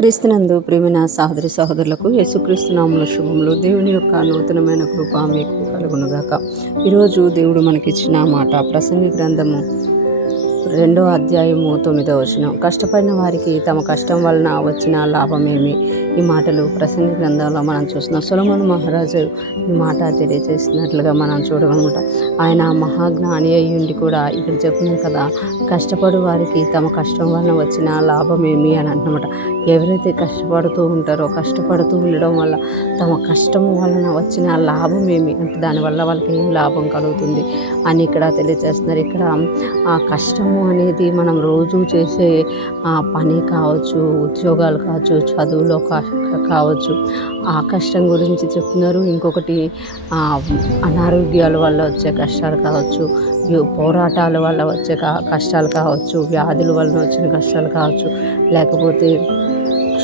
క్రీస్తునందు ప్రియమైన సహోదరి సహోదరులకు యేసుక్రీస్తు నామములో శుభములు. దేవుని యొక్క నూతనమైన కృప మీకు కలుగునుగాక. ఈరోజు దేవుడు మనకిచ్చిన మాట ప్రసంగి గ్రంథము 2వ అధ్యాయము 9వ వచనం. కష్టపడిన వారికి తమ కష్టం వలన వచ్చిన లాభమేమి? ఈ మాటలు ప్రసంగి గ్రంథంలో మనం చూస్తున్నాం. సొలొమోను మహారాజు ఈ మాట తెలియజేస్తున్నట్లుగా మనం చూడగలమాట. ఆయన మహాజ్ఞాని అయ్యుండి కూడా ఇక్కడ చెప్తున్నాం కదా, కష్టపడు వారికి తమ కష్టం వలన వచ్చిన లాభమేమి అని అంటున్నమాట. ఎవరైతే కష్టపడుతూ ఉంటారో, కష్టపడుతూ ఉండడం వల్ల తమ కష్టము వలన వచ్చిన లాభమేమి అంటే దానివల్ల వాళ్ళకి ఏం లాభం కలుగుతుంది అని ఇక్కడ తెలియజేస్తున్నారు. ఇక్కడ ఆ కష్టము అనేది మనం రోజు చేసే పని కావచ్చు, ఉద్యోగాలు కావచ్చు, చదువులో కావచ్చు, ఆ కష్టం గురించి చెప్తున్నారు. ఇంకొకటి అనారోగ్యాల వల్ల వచ్చే కష్టాలు కావచ్చు, పోరాటాల వల్ల వచ్చే కష్టాలు కావచ్చు, వ్యాధుల వలన వచ్చిన కష్టాలు కావచ్చు, లేకపోతే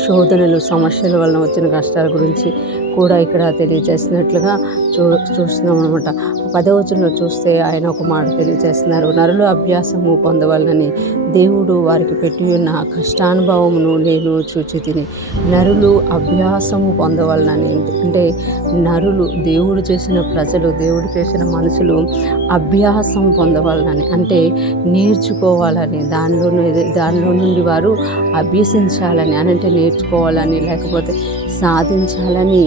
శోధనలు సమస్యల వలన వచ్చిన కష్టాల గురించి కూడా ఇక్కడ తెలియజేస్తున్నట్లుగా చూస్తున్నాం అనమాట. 10వ వచనంలో చూస్తే ఆయన ఒక మాట తెలియజేస్తున్నారు. నరులు అభ్యాసము పొందవాలని దేవుడు వారికి పెట్టి ఉన్న కష్టానుభవమును నేను చూచితిని. నరులు అభ్యాసము పొందవాలని అంటే నరులు, దేవుడు చేసిన ప్రజలు, దేవుడు చేసిన మనుషులు అభ్యాసం పొందవాలని అంటే నేర్చుకోవాలని, దానిలో నుండి వారు అభ్యసించాలని అంటే నేర్చుకోవాలని, లేకపోతే సాధించాలని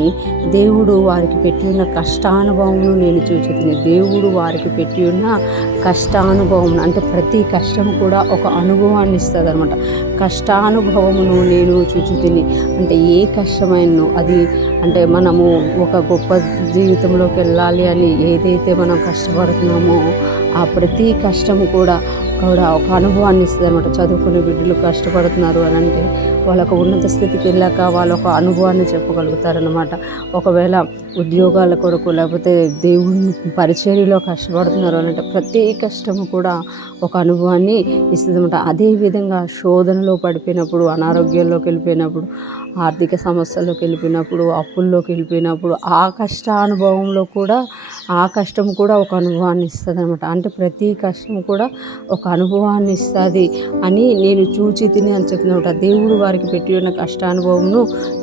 దేవుడు వారికి పెట్టి ఉన్న కష్టానుభవమును నేను చూచితిని. దేవుడు వారికి పెట్టి ఉన్న కష్టానుభవం అంటే ప్రతి కష్టము కూడా ఒక అనుభవాన్ని ఇస్తుంది అనమాట. కష్టానుభవమును నేను చూచితిని అంటే ఏ కష్టమైనను అది అంటే మనము ఒక గొప్ప జీవితంలోకి వెళ్ళాలి అని ఏదైతే మనం కష్టపడుతున్నామో ఆ ప్రతి కష్టము కూడా ఒక అనుభవాన్ని ఇస్తుంది అనమాట. చదువుకునే బిడ్డలు కష్టపడుతున్నారు అని అంటే వాళ్ళకు ఉన్నత స్థితికి వెళ్ళాక వాళ్ళు ఒక అనుభవాన్ని చెప్పగలుగుతారనమాట. ఒకవేళ ఉద్యోగాల కొరకు లేకపోతే దేవుని పరిచర్యలో కష్టపడుతున్నారు అని అంటే ప్రతి కష్టము కూడా ఒక అనుభవాన్ని ఇస్తుంది అనమాట. అదేవిధంగా శోధనలో పడిపోయినప్పుడు, అనారోగ్యంలోకి వెళ్ళిపోయినప్పుడు, ఆర్థిక సమస్యల్లోకి వెళ్ళిపోయినప్పుడు, అప్పుల్లోకి వెళ్ళిపోయినప్పుడు ఆ కష్టానుభవంలో కూడా ఆ కష్టం కూడా ఒక అనుభవాన్ని ఇస్తుంది అనమాట. అంటే ప్రతి కష్టం కూడా ఒక అనుభవాన్ని ఇస్తుంది అని నేను చూచితిని అని చెప్తున్నమాట. దేవుడు వారికి పెట్టి ఉన్న కష్టానుభవమును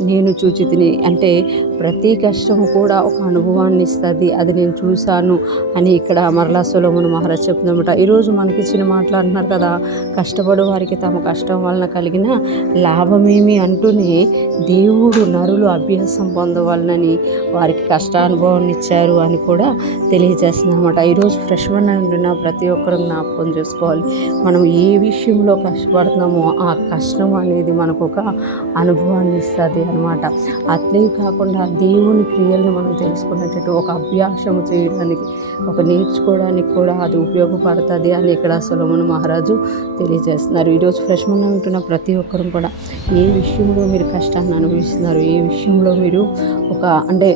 నేను చూచితిని అంటే ప్రతి కష్టము కూడా ఒక అనుభవాన్ని ఇస్తుంది, అది నేను చూశాను అని ఇక్కడ మరలా సొలొమోను మహారాజు చెప్తున్నమాట. ఈరోజు మనకి ఇచ్చిన మాట్లాడుతున్నారు కదా, కష్టపడు వారికి తమ కష్టం వలన కలిగిన లాభమేమి అంటూనే దేవుడు నరులు అభ్యాసం పొందవాలని వారికి కష్టానుభవాన్ని ఇచ్చారు అని కూడా తెలియజేస్తుంది అనమాట. ఈరోజు ఫ్రెష్ వన్ అంటున్న ప్రతి ఒక్కరు జ్ఞాపకం చేసుకోవాలి. మనం ఏ విషయంలో కష్టపడుతున్నామో ఆ కష్టం అనేది మనకు ఒక అనుభవాన్ని ఇస్తుంది అనమాట. అట్లే కాకుండా దేవుని క్రియలను మనం తెలుసుకునేటట్టు ఒక అభ్యాసం చేయడానికి, ఒక నేర్చుకోవడానికి కూడా అది ఉపయోగపడుతుంది అని ఇక్కడ సొలొమోను మహారాజు తెలియజేస్తున్నారు. ఈరోజు ఫ్రెష్ వన్ ఉంటున్న ప్రతి ఒక్కరు కూడా ఏ విషయంలో మీరు కష్టాన్ని అనుభవిస్తున్నారు, ఏ విషయంలో మీరు అంటే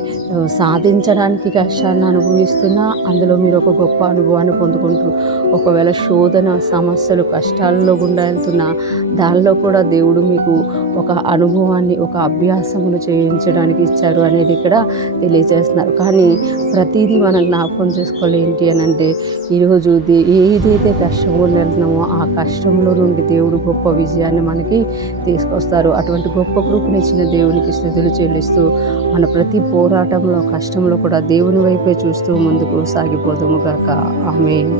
సాధించడానికి కష్టాన్ని అనుభవిస్తున్నా అందులో మీరు ఒక గొప్ప అనుభవాన్ని పొందుకుంటారు. ఒకవేళ శోధన, సమస్యలు, కష్టాలలో గుండా వెళ్తున్నా దానిలో కూడా దేవుడు మీకు ఒక అనుభవాన్ని, ఒక అభ్యాసమును చేయించడానికి ఇచ్చారు అనేది ఇక్కడ తెలియజేస్తున్నారు. కానీ ప్రతిదీ మనం జ్ఞాపకం చేసుకోవాలి ఏంటి అని అంటే ఈరోజు ఏదైతే కష్టం గుండా వెళ్తున్నామో ఆ కష్టంలో నుండి దేవుడు గొప్ప విజయాన్ని మనకి తీసుకొస్తారు. అటువంటి గొప్ప కృపనిచ్చిన దేవునికి స్తుతులు చెల్లిస్తూ మన ప్రతి పోరాటంలో, కష్టంలో కూడా దేవుని వైపే చూస్తూ ముందుకు సాగిపోదాము గాక. ఆమేన్.